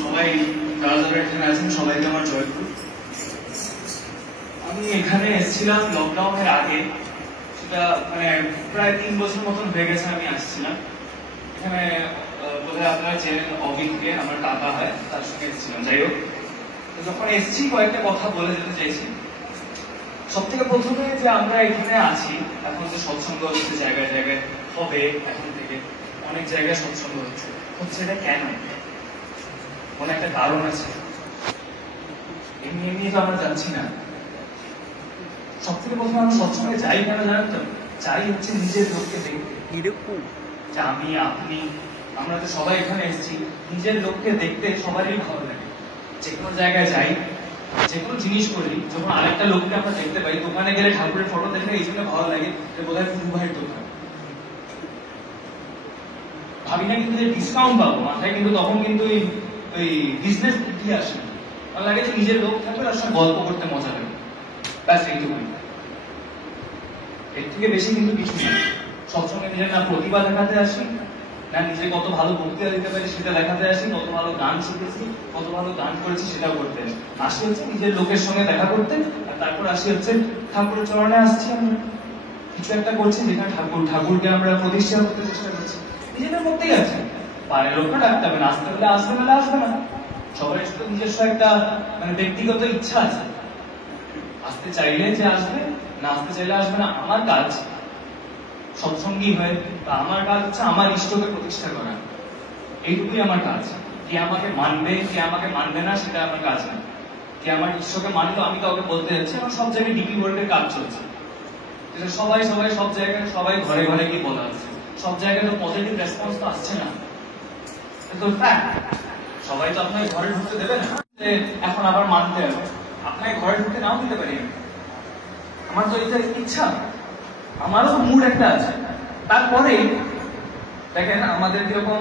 সবাই যারা যারা এখানে আছেন সবাইকে আমার জয়পুর। আমি এখানে এসেছিলাম লকডাউনের আগে, সেটা মানে প্রায় 3 বছর মতন হয়ে গেছে আমি আসছিলাম এখানে। বোধহয় আপনারা চেনেন অভিককে, আমার কাকা হয়, তার সঙ্গে এসেছিলাম। যাই হোক, যখন এসেছি কয়েকটা কথা বলে যেতে চাইছি। সব থেকে প্রথমে যে আমরা এখানে আছি, এখন তো সৎসঙ্গ হচ্ছে জায়গায় জায়গায়, হবে এখন থেকে অনেক জায়গায় সৎসঙ্গ হচ্ছে। এটা কেন? কোনো একটা কারণ আছে, এমনি এমনি তো আমরা যাচ্ছি না। সব থেকে প্রথমে আমরা সৎসঙ্গে যাই কেন জানেন তো? চাই হচ্ছে নিজের লোককে দেখতে। এরকম যে আমি আপনি আমরা তো সবাই এখানে এসেছি নিজের লোককে দেখতে, সবারই ভালো লাগে। যে কোনো জায়গায় যাই, যে কোনো জিনিস করি, যখন আরেকটা লোককে আমরা দেখতে পাই, দোকানে গেলে ঠাকুরের ফটো দেখলে এই জন্য ভালো লাগে যে বোধহয় ফুল ভাইয়ের দোকান। ভাবি না কিন্তু যে ডিসকাউন্ট পাবো মাথায়, কিন্তু তখন কিন্তু ওই বিজনেস বুদ্ধি আসে। ভালো লাগে যে নিজের লোক থাকবে, তার সঙ্গে গল্প করতে মজা লাগে, ব্যাস এইটুকুই। এর থেকে বেশি কিন্তু কিছু নেই। সবসময় নিজের না প্রতিভা দেখাতে আসি, না নিজে কত ভালো বক্তৃতা দিতে পারি সেটা দেখাতে আসি, কত ভালো গান শিখেছি, কত ভালো গান করেছি সেটাও করতে আসি। আসি হচ্ছে নিজের লোকের সঙ্গে দেখা করতে, আর তারপর আসি হচ্ছে ঠাকুরের চরণে আসছি। আমরা কিছু একটা করছি যেখানে ঠাকুরকে আমরা প্রতিষ্ঠা করতে চেষ্টা করছি। নিজেদের মধ্যেই আছে, বাইরের লোকটা ডাকতে হবে না, আসতে হলে আসবে, না আসবে না। সবাই তো নিজস্ব একটা মানে ব্যক্তিগত ইচ্ছা আছে, আসতে চাইলে যে আসবে, না আসতে চাইলে আসবে না। আমার কাজ সৎসঙ্গী হয়ে, বা আমার কাজ হচ্ছে আমার ইষ্টকে প্রতিষ্ঠা করা, এইটুকুই আমার কাজ। কে আমাকে মানবে, কে আমাকে মানবে না, সেটা আমার কাজ না। কে আমার ঈশ্বরকে মানলো আমি কাউকে বলতে যাচ্ছি। আমার সব জায়গায় ডিপি ওয়ার্ল্ডের কাজ চলছে, সবাই সবাই সব জায়গায়, সবাই ঘরে ঘরে গিয়ে বলা হচ্ছে। সব জায়গায় তো পজিটিভ রেসপন্স তো আসছে না, তো সবাই তো আপনাকে ঘরে ঢুকতে দেবে না যে এখন আবার মানতে হবে। আপনাকে ঘরে ঢুকতে নাও দিতে পারি, আমার তো এটা ইচ্ছা, আমারও তো মুড একটা আছে। তারপরে দেখেন আমাদের কিরকম,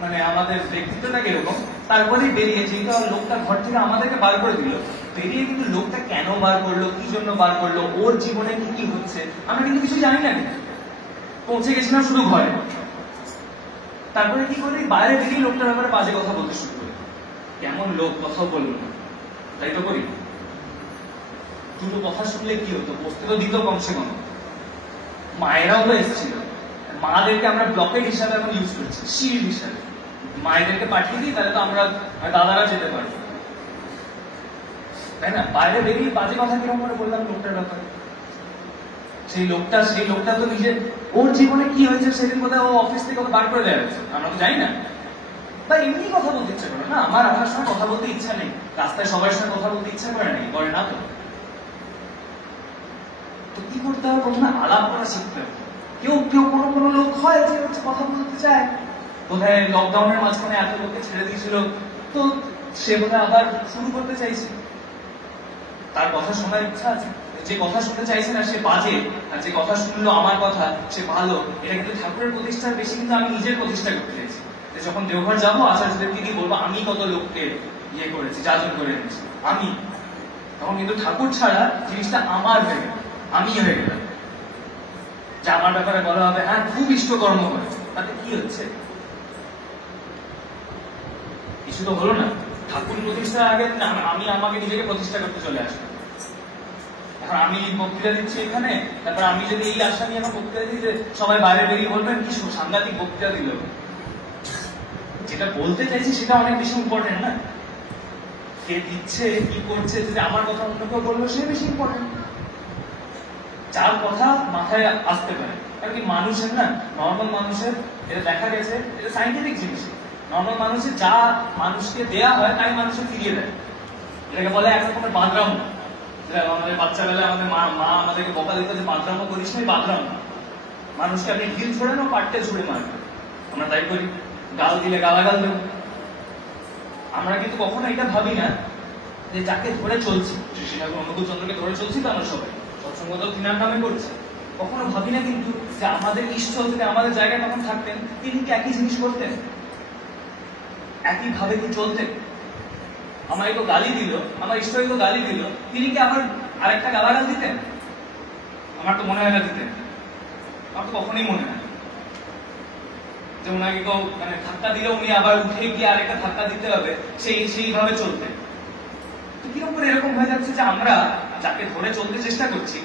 মানে আমাদের ব্যক্তিত্বটা কিরকম। তারপরে বেরিয়ে যেহেতু লোকটা ঘর থেকে আমাদেরকে বার করে দিল, বেরিয়ে কিন্তু লোকটা কেন বার করলো, কি জন্য বার করলো, ওর জীবনে কি কি হচ্ছে আমরা কিন্তু কিছু জানি না। পৌঁছে গেছিলাম শুধু ঘরে, তারপরে কি করি, বাইরে বেরিয়ে লোকটার ব্যাপারে বাজে কথা বলতে শুরু করি। কেমন লোক, কথাও বললো না, তাই তো করি। দুটো কথা শুনলে কি হতো, বসতে তো দিত কমসে কম। মায়েরাও তো এসেছিল, মাদেরকে আমরা ব্লকেট হিসাবে এখন ইউজ করছি, শিল্ড হিসাবে। মায়েদেরকে পাঠিয়ে দিই, তাহলে তো আমরা দাদারা যেতে পারবো, তাই না? বাইরে বেরিয়ে বাজে কথা কিরকম করে বললাম লোকটার ব্যাপারে। সেই লোকটা তো নিজের, ওর জীবনে কি হয়েছে সেদিন বোধহয় ও অফিস থেকে ওকে বার করে দেওয়া হয়েছে, আমরা তো জানি না। বা এমনি কথা বলতে ইচ্ছা করে না, আমার সঙ্গে কথা বলতে ইচ্ছা নেই, রাস্তায় সবার সঙ্গে কথা বলতে ইচ্ছা করে নাকি? করে না তো। তো কি করতে হবে, প্রথমে আলাপ করা শিখতে হবে। কেউ কোনো লোক হয় যে হচ্ছে কথা বলতে চায়, বোধহয় লকডাউনের মাঝখানে এত লোককে ছেড়ে দিয়েছিল, তো সে বোধহয় আবার শুরু করতে চাইছে। তার কথা শোনার ইচ্ছা আছে। যে কথা শুনতে চাইছে না সে বাজে, আর যে কথা শুনলো আমার কথা সে ভালো। এটা কিন্তু ঠাকুরের প্রতিষ্ঠার বেশি কিন্তু আমি নিজের প্রতিষ্ঠা করতে চাইছি। যখন দেওঘর যাবো, আচার্যদেবকে গিয়ে বলবো আমি কত লোককে ইয়ে করেছি, যাজন করে এনেছি আমি, তখন কিন্তু ঠাকুর ছাড়া জিনিসটা আমার হয়ে গেল, আমি হয়ে গেলাম। যে আমার ব্যাপারে বলা হবে হ্যাঁ খুব ইষ্টকর্ম করে, তাতে কি হচ্ছে? কিছু তো হলো না। ঠাকুর প্রতিষ্ঠার আগে আমি আমাকে নিজেকে প্রতিষ্ঠা করতে চলে আসবো। এখন আমি বক্তৃতা দিচ্ছি এখানে, তারপর আমি যদি এই আশা নিয়ে এখন বক্তৃতা দিই যে সবাই বাইরে বেরিয়ে বলবেন কি সাংঘাতিক বক্তৃতা দিল, যেটা বলতে চাইছি সেটা অনেক বেশি ইম্পর্টেন্ট না? কে দিচ্ছে, কি করছে, যদি আমার কথা অন্য কেউ বললো সে বেশি ইম্পর্টেন্ট। যার কথা মাথায় আসতে পারে, কারণ কি মানুষের না, নর্মাল মানুষের, এটা দেখা গেছে, এটা সাইন্টিফিক জিনিস। নর্মাল মানুষের যা মানুষকে দেয়া হয় তাই মানুষকে ফিরিয়ে দেয়। এটাকে বলে এক রকমের বাদরাম। আমাদের বাচ্চাবেলায় আমাদের মা আমাদেরকে বকা দিত যে বাদরাম করিস না, বাদরাম। মানুষকে আপনি ঢিল ছড়ে না, পাট্টে ছুড়ে মারবেন, আমরা তাই করি। গাল দিলে গালাগাল দেব। আমরা কিন্তু কখনো এটা ভাবি না যে যাকে ধরে চলছি, শ্রী ঠাকুর অনুকূল চন্দ্রকে ধরে চলছি তো আমরা সবাই, সৎসঙ্গ তো তিনার নামে করছি। কখনো ভাবি না কিন্তু যে আমাদের ইষ্ট যদি আমাদের জায়গায় তখন থাকতেন, তিনি কি একই জিনিস করতেন, একইভাবে কি চলতেন? আমায় তো গালি দিল, আমার ঈশ্বরই তো গালি দিল, তিনি কি আবার আরেকটা গালাগাল দিতেন? আমার তো মনে হয় না দিতেন, আমার তো কখনোই মনে হয়। যে ওনাকে কেউ মানে ধাক্কা দিলে উনি আবার উঠে গিয়ে আরেকটা ধাক্কা দিতে হবে, সেইভাবে চলতে। তো কিরকম করে এরকম হয়ে যাচ্ছে যে আমরা যাকে ধরে চলতে চেষ্টা করছি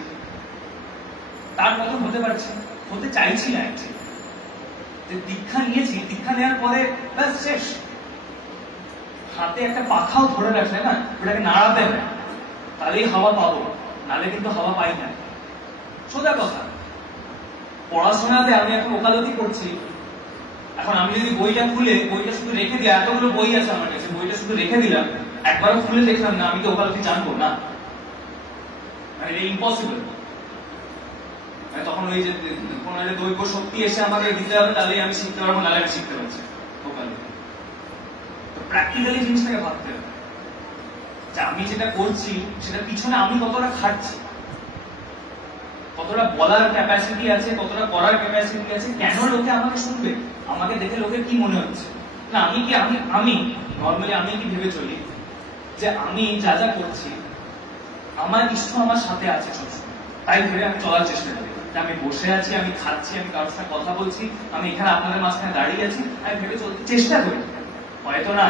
তার মতন হতে পারছি, হতে চাইছি না। যে দীক্ষা নিয়েছি, দীক্ষা নেওয়ার পরে ব্যাস শেষ। হাতে একটা পাখাও ধরে রাখলে না, ওটাকে নাড়াতে হয়, তাহলেই হাওয়া পাবো, নালে কিন্তু হাওয়া পাই না। সোজা কথা। পড়াশোনাতে আমি এখন ওকালতি করছি, এখন আমি যদি বইটা খুলে বইটা শুধু রেখে দিই, এতগুলো বই আছে আমার কাছে, বইটা শুধু রেখে দিলাম, একবারও খুলে দেখলাম না, আমি তো ওকালতি জানবো না, মানে এটা ইম্পসিবল। তখন ওই যে কোন একটা দৈব শক্তি এসে আমাকে দিতে হবে, তাহলেই আমি শিখতে পারবো, নাহলে আমি শিখতে পারছি ওকালতি। তো প্র্যাকটিক্যালি জিনিসটাকে ভাবতে হবে যে আমি যেটা করছি সেটার পিছনে আমি কতটা খাটছি, কতটা বলার ক্যাপাসিটি আছে, কতটা করার ক্যাপাসিটি আছে, কেন লোকে আমাকে শুনবে, আমাকে দেখে লোকে কি মনে হচ্ছে। না আমি নর্মালি আমি কি ভেবে চলি যে আমি যা যা করছি আমার ইষ্ট আমার সাথে আছে সবসময়, তাই ভেবে আমি চলার চেষ্টা করি। আমি বসে আছি, আমি খাচ্ছি, আমি কারোর সাথে কথা বলছি, আমি এখানে আপনাদের মাঝখানে দাঁড়িয়ে আছি, আমি ভেবে চলতে চেষ্টা করি। হয়তো না,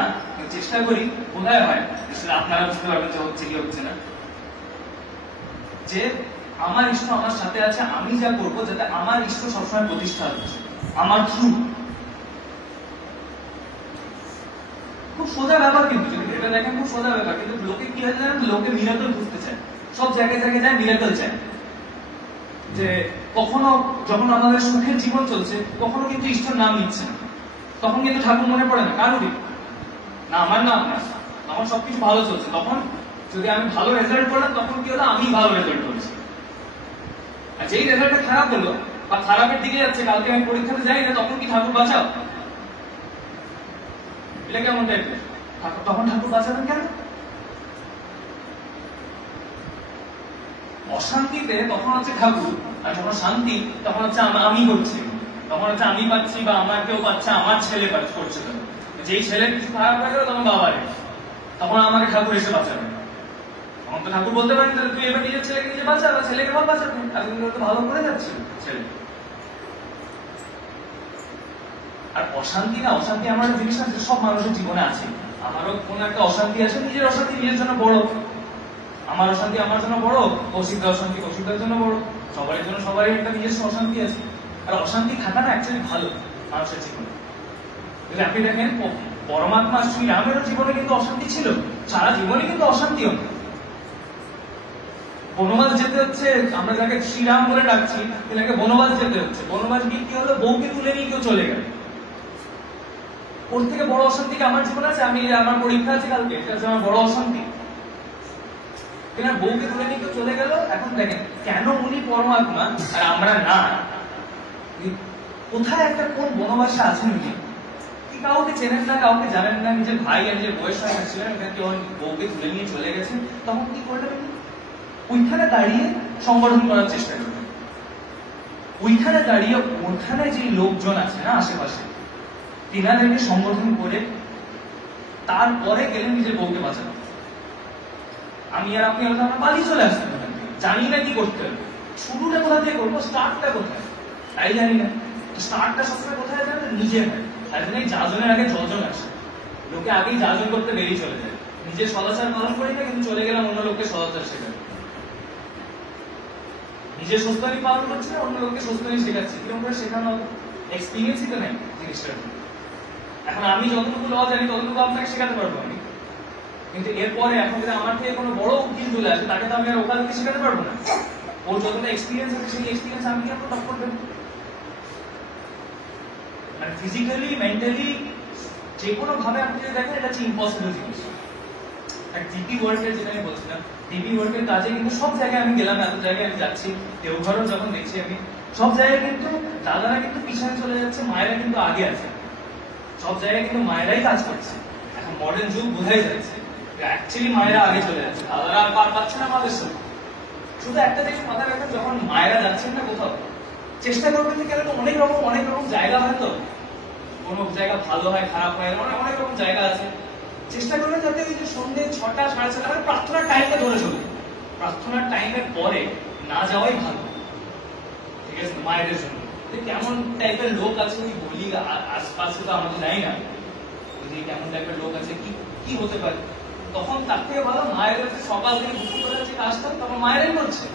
চেষ্টা করি, কোথায় হয় সেটা আপনারা বুঝতে পারবেন যে হচ্ছে কি হচ্ছে না। যে আমার ইষ্ট আমার সাথে আছে, আমি যা করবো যাতে আমার ইষ্ট সবসময় প্রতিষ্ঠা হচ্ছে, আমার থ্রু। খুব সোজা ব্যাপার, কিন্তু যদি ভেবে দেখেন খুব সোজা ব্যাপার, কিন্তু লোকে কি হয়েছে জানেন, লোকে মিরাকল বুঝতে চায়, সব জায়গায় জায়গায় যায় মিরাকল চায়। যে কখনো যখন আমাদের সুখের জীবন চলছে, কখনো কিন্তু ঈশ্বর নাম নিচ্ছে না, তখন কিন্তু ঠাকুর মনে পড়ে না, কারোরই না, আমার না আপনার, তখন সবকিছু ভালো চলছে। তখন যদি আমি ভালো রেজাল্ট করলাম, তখন কি হলো, আমি ভালো রেজাল্ট করেছি। আর যেই রেজাল্টটা খারাপ হলো বা খারাপের দিকে যাচ্ছে, কালকে আমি পরীক্ষাতে যাই না, তখন কি ঠাকুর বাঁচাও? এটা কেমন টাইপের? তখন ঠাকুর বাঁচাবেন কেন? অশান্তিতে তখন হচ্ছে ঠাকুর, আর যখন শান্তি তখন হচ্ছে আমি করছি, তখন হচ্ছে আমি পাচ্ছি বা আমার কেউ পাচ্ছে, আমার ছেলে করছে। যেই ছেলের কিছু খারাপ হয়ে গেল, তখন বাবা রে, তখন আমাকে ঠাকুর এসে বাঁচাবে। তখন তো ঠাকুর বলতে পারেন তাহলে তুই এবার নিজের ছেলেকে নিজে বাঁচা, বা ছেলেকে ভালো বাঁচাবে, এখন তো ভালো করে যাচ্ছে ছেলে। আর অশান্তি না, অশান্তি আমার জিনিস আছে, সব মানুষের জীবনে আছে। আমারও কোনো একটা অশান্তি আছে, নিজের অশান্তি নিজের জন্য বড়, আমার অশান্তি আমার জন্য বড়, কৌশিকদার অশান্তি কৌশিকদার জন্য বড়, সবারই জন্য সবারই একটা নিজস্ব অশান্তি আছে। আর অশান্তি থাকাটা অ্যাকচুয়ালি ভালো মানুষের জীবনে। আপনি দেখেন পরমাত্মা শ্রীরামেরও জীবনে কিন্তু অশান্তি ছিল, সারা জীবনে কিন্তু অশান্তি হতো। বনবাস যেতে হচ্ছে, আমরা যাকে শ্রীরাম বলে ডাকছি, তিনাকে বনবাস যেতে হচ্ছে। বনবাস গিয়ে কি হলো, বউকে তুলে নিয়ে কেউ চলে গেল। ওর থেকে বড় অশান্তি কি আমার জীবন আছে? আমার পরীক্ষা আছে কালকে, এটা হচ্ছে আমার বড় অশান্তি। কিনা বউকে তুলে নিয়ে কেউ চলে গেল। এখন দেখেন কেন উনি পরমাত্মা আর আমরা না, কোথায় একটা কোন বনবাসে আছেন উনি, কাউকে চেনেন না, কাউকে জানেন না, নিজের ভাই আর নিজের বয়স হয়ে গেছিলেন, কেউ বউকে তুলে নিয়ে চলে গেছেন, তখন কি করলেন? ওইখানে দাঁড়িয়ে সংগঠন করার চেষ্টা করলেন। ওইখানে দাঁড়িয়ে ওখানে যে লোকজন আছে না আশেপাশে, তিনাদেরকে সংগঠন করে তারপরে গেলেন নিজের বউকে বাঁচানো। আমি আর আপনি আমরা পালিয়ে চলে আসতাম, জানি না কি করতে হবে, শুরুটা কোথা থেকে করবো, স্টার্টটা কোথায় তাই জানি না। স্টার্টটা সবসময় কোথায় জানেন? নিজে হয়। আর জন্য যাজনের আগে জজন আসে, লোকে আগেই যাজন করতে বেরিয়ে চলে যায়। নিজের সদাচার পালন করি না, কিন্তু চলে গেলাম অন্য লোককে সদাচার শেখাতে। নিজের সুস্থানি পালন করছে না, অন্য লোককে সুস্থানি শেখাচ্ছে। কিরকম করে শেখানো হবে? এক্সপিরিয়েন্সই তো নেই জিনিসটা। এখন আমি যতটুকু ল জানি ততটুকু আপনাকে শেখাতে পারবো আমি, কিন্তু এরপরে এখন যদি আমার থেকে কোনো বড় উকিল চলে আসে, তাকে তো আমি আর ওকালতি শেখাতে পারবো না। ওর যতটা এক্সপিরিয়েন্স আছে সেই এক্সপিরিয়েন্স আমি কেন টক্কর দেবো? মানে ফিজিক্যালি মেন্টালি যে কোনো ভাবে আপনি যদি দেখেন, এটা হচ্ছে ইম্পসিবল জিনিস। আর ডিপি ওয়ার্কের যেটা আমি বলছিলাম, ডিপি ওয়ার্কের কাজে কিন্তু সব জায়গায় আমি গেলাম, এত জায়গায় আমি যাচ্ছি, দেওঘরও যখন দেখছি আমি, সব জায়গায় কিন্তু দাদারা কিন্তু পিছনে চলে যাচ্ছে, মায়েরা কিন্তু আগে আছে। সব জায়গায় কিন্তু মায়েরাই কাজ করছে। এখন মডার্ন যুগ বোঝাই যাচ্ছে, অ্যাকচুয়ালি মায়েরা আগে চলে যাচ্ছে, দাদারা আর পার পাচ্ছে না আমাদের সাথে। শুধু একটা জিনিস মাথায় রাখবেন, যখন মায়েরা যাচ্ছেন না কোথাও, চেষ্টা করবেন যে কেন অনেক রকম জায়গা হয়তো, কোনো জায়গা ভালো হয়, খারাপ হয়, অনেক রকম জায়গা আছে। চেষ্টা করবেন যাতে ওই যে সন্ধ্যে 6টা 6:30 মানে প্রার্থনার টাইমে ধরে চলবে, প্রার্থনার টাইমের পরে না যাওয়াই ভালো, ঠিক আছে মায়েদের জন্য। কেমন টাইপের লোক আছে ওই গলি আশপাশে তো আমাদের জানি না, কেমন টাইপের লোক আছে কি কি হতে পারে। তখন তার থেকে ভালো মায়ের কাছে সকাল থেকে দুপুর করে আছে কাজটা তখন মায়েরাই করছে।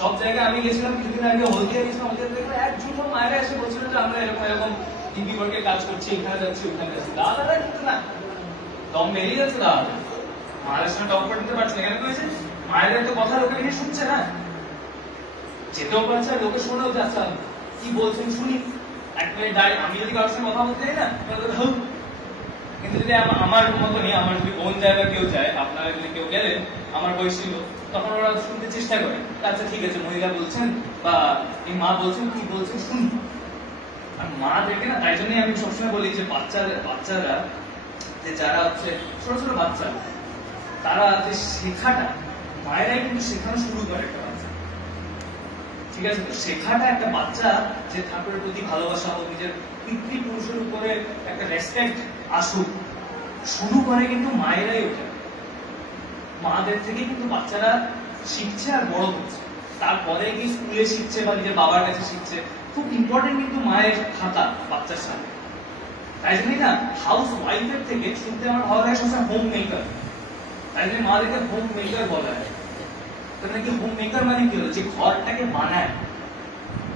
সব জায়গায় আমি গেছিলাম কিছুদিন আগে, হলদিয়া গেছিলাম, হলদিয়া দেখলাম একজন মায়েরা এসে বলছিল যে আমরা এরকম এরকম টিভি ওয়ার্কে কাজ করছি, এখানে যাচ্ছি ওখানে যাচ্ছি। দাদারা কিন্তু না, দম বেরিয়ে যাচ্ছে দাদা, মায়ের সঙ্গে টক করতে পারছে না। কেন করেছে? মায়ের একটা কথা লোকে লিখে শুনছে না, যেতেও পারছে আর লোকে শোনেও যাচ্ছে কি বলছেন শুনি। এক মিনিট দাঁড়িয়ে আমি যদি কারোর সঙ্গে কথা বলতে যাই না, কিন্তু যদি আমার মতো নেই, আমার যদি কোন জায়গায় কেউ যায়, আপনারা যদি কেউ গেলেন আমার বয়সী লোক, তখন ওরা শুনতে চেষ্টা করে, আচ্ছা ঠিক আছে মহিলা বলছেন বা এই মা বলছেন কি বলছেন শুনি। আর মা দেখে না, তাই জন্যই আমি সবসময় বলি যে বাচ্চারা যে যারা হচ্ছে ছোট ছোট বাচ্চা, তারা যে শেখাটা মায়েরাই কিন্তু শেখানো শুরু করে একটা বাচ্চা, ঠিক আছে? তো শেখাটা একটা বাচ্চা যে ঠাকুরের প্রতি ভালোবাসা হোক, নিজের পিতৃপুরুষের উপরে একটা রেসপেক্ট আসুক, শুরু করে কিন্তু মায়েরাই ওঠে। মাদের থেকে কিন্তু বাচ্চারা শিখছে আর বড় হচ্ছে, তারপরে কি স্কুলে শিখছে বা নিজের বাবার কাছে শিখছে। খুব ইম্পর্টেন্ট কিন্তু মায়ের থাকা বাচ্চার সাথে। তাই জন্যই না হাউস ওয়াইফের থেকে শুনতে আমার ভালো লাগে সবসময় হোম মেকার। তাই জন্য মাদেরকে হোম মেকার বলা হয়। নাকি হোম মেকার মানে কি হলো, যে ঘরটাকে বানায়।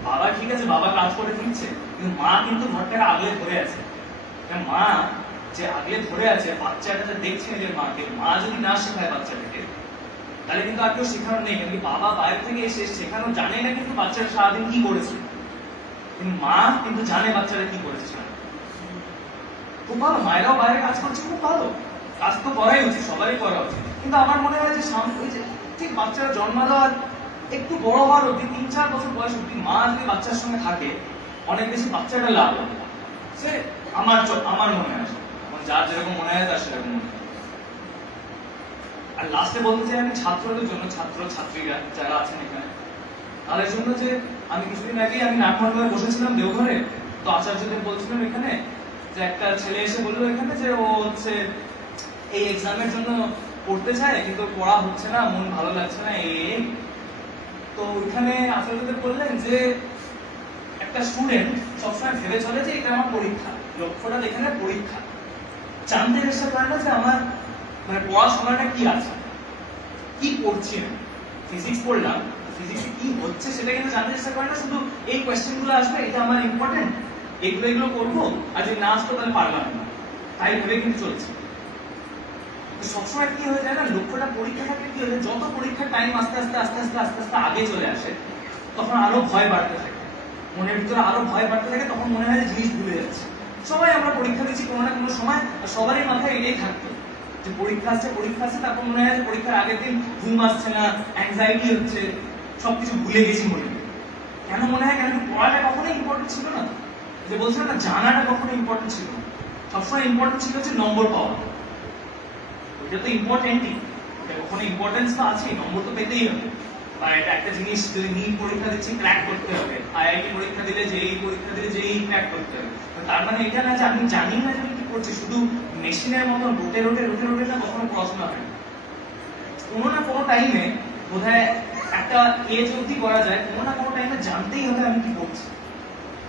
বাবা ঠিক আছে, বাবা কাজ করে দিচ্ছে, কিন্তু মা কিন্তু ঘরটাকে আগলে ধরে আছে। মা যে আগলে ধরে আছে, বাচ্চাটা দেখছে নিজের মাকে, মা যদি না শেখায় বাচ্চাটাকে, তাহলে কিন্তু আর কেউ শেখানোর নেই। কিন্তু বাবা বাইরে থেকে এসে শেখানো জানে না কিন্তু বাচ্চারা সারাদিন কি করেছে, কিন্তু মা কিন্তু জানে বাচ্চারা কি করেছে। খুব ভালো, মায়েরাও বাইরে কাজ করছে, খুব ভালো, কাজ তো করাই উচিত, সবারই করা উচিত। কিন্তু আমার মনে হয় যে ওই যে ঠিক বাচ্চারা জন্মালো আর একটু বড় হওয়ার অব্দি 3-4 বছর বয়স অব্দি মা যদি বাচ্চার সঙ্গে থাকে, অনেক বেশি বাচ্চাটা লাভ হবে। সে আমার মনে হয়, যার যেরকম মনে হয় তার সেরকম মনে হয়। আর লাস্টে বলতে চাই আমি ছাত্রদের জন্য, ছাত্র ছাত্রীরা যারা আছেন এখানে, তাদের জন্য যে আমি কিছুদিন আগেই আমি নাটমন্ডলে বসেছিলাম দেওঘরে, তো আচার্যদের বলছিলাম এখানে যে একটা ছেলে এসে বললো এখানে যে ও হচ্ছে এই এক্সামের জন্য পড়তে চায় কিন্তু পড়া হচ্ছে না, মন ভালো লাগছে না। তো ওইখানে আচার্যদের বললেন যে একটা স্টুডেন্ট সবসময় ভেবে চলে যে এটা আমার পরীক্ষা, লক্ষ্যটা এখানে পরীক্ষা, জানতে চেষ্টা করে না যে আমার মানে পড়াশোনাটা কি আছে, কি পড়ছি। ফিজিক্স পড়লাম, ফিজিক্সে কি হচ্ছে সেটা কিন্তু জানতে চেষ্টা করে না, শুধু এই কোয়েশ্চেন গুলো আসবে, এটা আমার ইম্পর্টেন্ট, এগুলো করবো, আর যদি না আসতো তাহলে পারলাম না, তাই ভেবে কিন্তু চলছে। সবসময় কি হয়ে যায় না, লক্ষ্যটা পরীক্ষা থাকলে কি হয়ে যায়, যত পরীক্ষার টাইম আস্তে আস্তে আস্তে আস্তে আস্তে আস্তে আগে চলে আসে, তখন আরো ভয় বাড়তে থাকে, মনের ভিতরে আরো ভয় বাড়তে থাকে, তখন মনে হয় যে জিনিস ভুলে যাচ্ছে। সবাই আমরা পরীক্ষা দিচ্ছি কোনো না কোনো সময়, সবারই মাথায় এটাই থাকতো যে পরীক্ষা আসছে, তারপর মনে হয় পরীক্ষার আগের দিন ঘুম আসছে না, অ্যাংজাইটি হচ্ছে, সবকিছু ভুলে গেছি মনে। কেন মনে হয়? কেন পড়াটা কখনোই ইম্পর্টেন্ট ছিল না, যে বলছিলাম না জানাটা কখনো ইম্পর্টেন্ট ছিল না, সবসময় ইম্পর্টেন্ট ছিল হচ্ছে নম্বর পাওয়া। এটা তো ইম্পর্টেন্টই, ওখানে ইম্পর্টেন্স তো আছে, নম্বর তো পেতেই হবে। বা এটা একটা জিনিস, যদি নিট পরীক্ষা দিচ্ছি ক্র্যাক করতে হবে, আইআইটি পরীক্ষা দিলে যেই পরীক্ষা দিলে যেই ক্র্যাক করতে হবে, তার মানে এটা না যে আপনি জানি না যে কি করছি, শুধু মেশিনের মতন রোটে না কখনো পড়াশোনা হয় না। কোনো না কোনো টাইমে বোধহয় একটা এজ অবধি করা যায়, কোনো না কোনো টাইমে জানতেই হবে আমি কি করছি।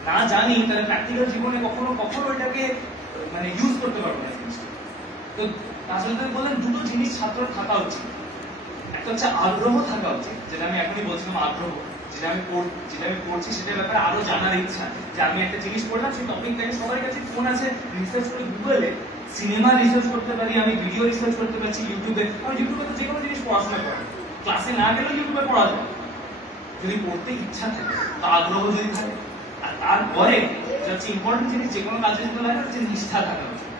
না জানি তাহলে প্র্যাকটিক্যাল জীবনে কখনো এটাকে মানে ইউজ করতে পারবো না। তো আসলে বললেন দুটো জিনিস ছাত্রের থাকা উচিত, একটা হচ্ছে আগ্রহ থাকা উচিত, যেটা আমি এখনই বলছিলাম, আগ্রহ, যেটা আমি পড়ছি সেটার ব্যাপারে আরো জানার ইচ্ছা, যে আমি একটা জিনিস পড়লাম সেই টপিকটাকে, সবার কাছে ফোন আছে, রিসার্চ করে গুগলে সিনেমা রিসার্চ করতে পারি, আমি ভিডিও রিসার্চ করতে পারছি ইউটিউবে, আমি ইউটিউবে তো যে কোনো জিনিস পড়াশোনা করি, ক্লাসে না গেলেও ইউটিউবে পড়া যায়, যদি পড়তে ইচ্ছা থাকে, তো আগ্রহ যদি থাকে। আর তারপরে হচ্ছে ইম্পর্টেন্ট জিনিস, যে কোনো কাজের জন্য লাগে হচ্ছে নিষ্ঠা থাকা উচিত,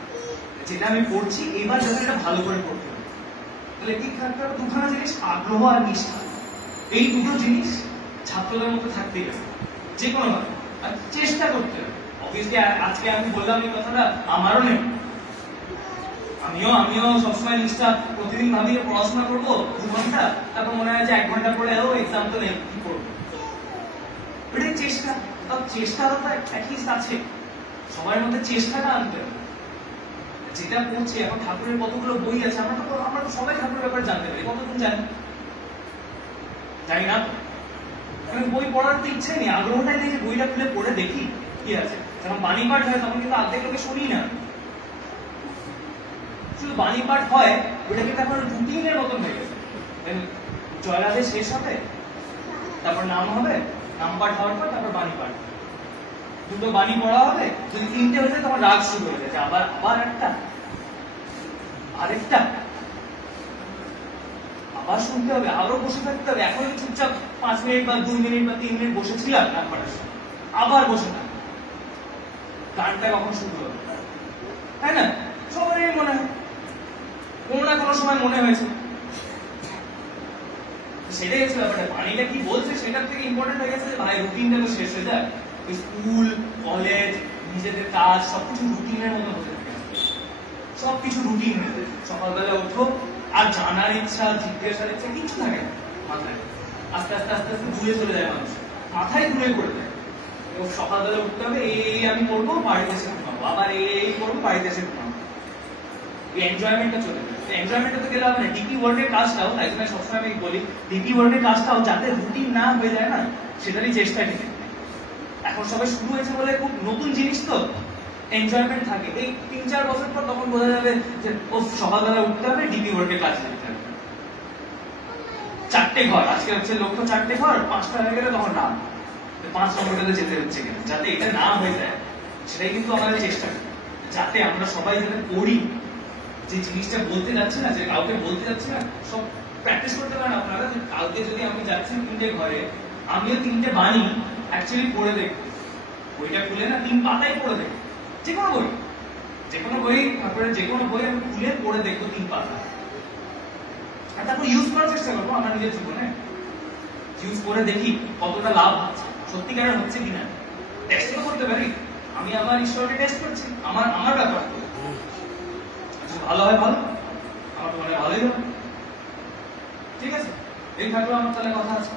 যেটা আমি পড়ছি এবার যাতে এটা ভালো করে পড়তে হবে। তাহলে ঠিক থাকতে হবে দুখানা জিনিস, আগ্রহ আর নিষ্ঠা। এই দুটো জিনিস ছাত্রদের মধ্যে থাকতেই হবে যে কোনো ভাবে, আর চেষ্টা করতে হবে। অবভিয়াসলি আজকে আমি বললাম এই কথাটা আমারও নেই, আমিও সবসময় নিষ্ঠা প্রতিদিন ভাবি পড়াশোনা করবো 2 ঘন্টা, তারপর মনে হয় যে 1 ঘন্টা পরে এক্সাম তো নেই, কি করবো। এটাই চেষ্টা, চেষ্টাটা তো অ্যাটলিস্ট আছে, সবার মধ্যে চেষ্টাটা আনতে হবে। যেটা পড়ছি এখন, ঠাকুরের কতগুলো বই আছে, আমরা তো সবাই ঠাকুরের ব্যাপারে জানতে পারি, কতদিন জানি না, মানে বই পড়ার তো ইচ্ছে নেই, আগ্রহটাই নেই যে বইটা খুলে পড়ে দেখি কি আছে। যখন বাণী পাঠ হয় তখন কিন্তু অর্ধেক লোকে শুনি না, শুধু বাণী পাঠ হয় ওটা কিন্তু এখন রুটিনের মতন হয়ে গেছে। জয়রাধে শেষ হবে, তারপর নাম হবে, নাম পাঠ হওয়ার পর তারপর বাণী পাঠ, দুটো বাণী পড়া হবে, যদি তিনটে হয়ে যায় তখন রাগ শুরু হয়ে যাচ্ছে, আবার আবার একটা আরেকটা আবার শুনতে হবে, আরো বসে থাকতে হবে। এখন চুপচাপ 5 মিনিট বা 2 মিনিট বা 3 মিনিট বসেছিলাম নাম পাঠার সময়, আবার বসে থাক, গানটা কখন শুরু হবে, তাই না? সবারই মনে হয়, কোনো না কোনো সময় মনে হয়েছে। সেটাই হচ্ছে ব্যাপারটা, বাণীটা কি বলছে সেটার থেকে ইম্পর্টেন্ট হয়ে গেছে যে ভাই রুটিনটা তো শেষ হয়ে যায়। স্কুল কলেজ নিজেদের কাজ সবকিছু রুটিনের মতো হতে থাকে, সবকিছু রুটিন হয়ে, সকালবেলা উঠো আর জানার ইচ্ছা জিজ্ঞাসার ইচ্ছা কিছু থাকে না মাথায়, আস্তে আস্তে আস্তে আস্তে ঘুরে চলে যায় মানুষ, মাথায় ঘুরে পড়ে যায়। সকালবেলা উঠতে হবে, এই আমি করবো, বাড়িতে এসে ঘুমাবো, আবার এই করবো, বাড়িতে এসে ঘুমাবো, এনজয়মেন্টটা চলে যায়। এনজয়মেন্টে তো গেলে হবে না, ডিপি ওয়ার্ল্ডের কাজটাও, তাই জন্য সবসময় আমি বলি ডিপি ওয়ার্ল্ডের কাজটাও যাতে রুটিন না হয়ে যায় না, সেটারই চেষ্টা ঠিক। এখন সবাই শুরু হয়েছে বলে খুব নতুন জিনিস তো এনজয়মেন্ট থাকে, এই 3-4 বছর পর তখন বোঝা যাবে যে ও সকালবেলা উঠতে হবে, ডিপি ওয়ার্ল্ডের কাজ করতে হবে। 4টে ঘর, আজকে হচ্ছে লক্ষ্য 4টে ঘর, 5টা হয়ে গেলে তখন না 5 নম্বরটাতে যেতে হচ্ছে কিনা, যাতে এটা না হয়ে যায় সেটাই কিন্তু আমাদের চেষ্টা, যাতে আমরা সবাই যাতে পড়ি, যে জিনিসটা বলতে যাচ্ছে না, যে কাউকে বলতে যাচ্ছে না, সব প্র্যাকটিস করতে পারেন আপনারা। যে কালকে যদি আমি যাচ্ছি 3টে ঘরে, আমিও 3টে বাণী অ্যাকচুয়ালি পড়ে দেখবো, বইটা খুলে না 3 পাতায় পড়ে দেখবো, যে কোনো বই, যে কোনো বই, তারপরে যে কোনো বই আমি খুলে পড়ে দেখবো 3 পাতা, আর তারপর ইউজ করার চেষ্টা করবো আমার নিজের জীবনে, ইউজ করে দেখি কতটা লাভ হচ্ছে, সত্যিকারের হচ্ছে কিনা। টেস্টও করতে পারি, আমি আমার ঈশ্বরকে টেস্ট করছি, আমার ব্যাপার, ভালো হয় ভালো, আমার তো মানে ভালোই হবে। ঠিক আছে, এই থাকলো আমার তাহলে কথা আছে।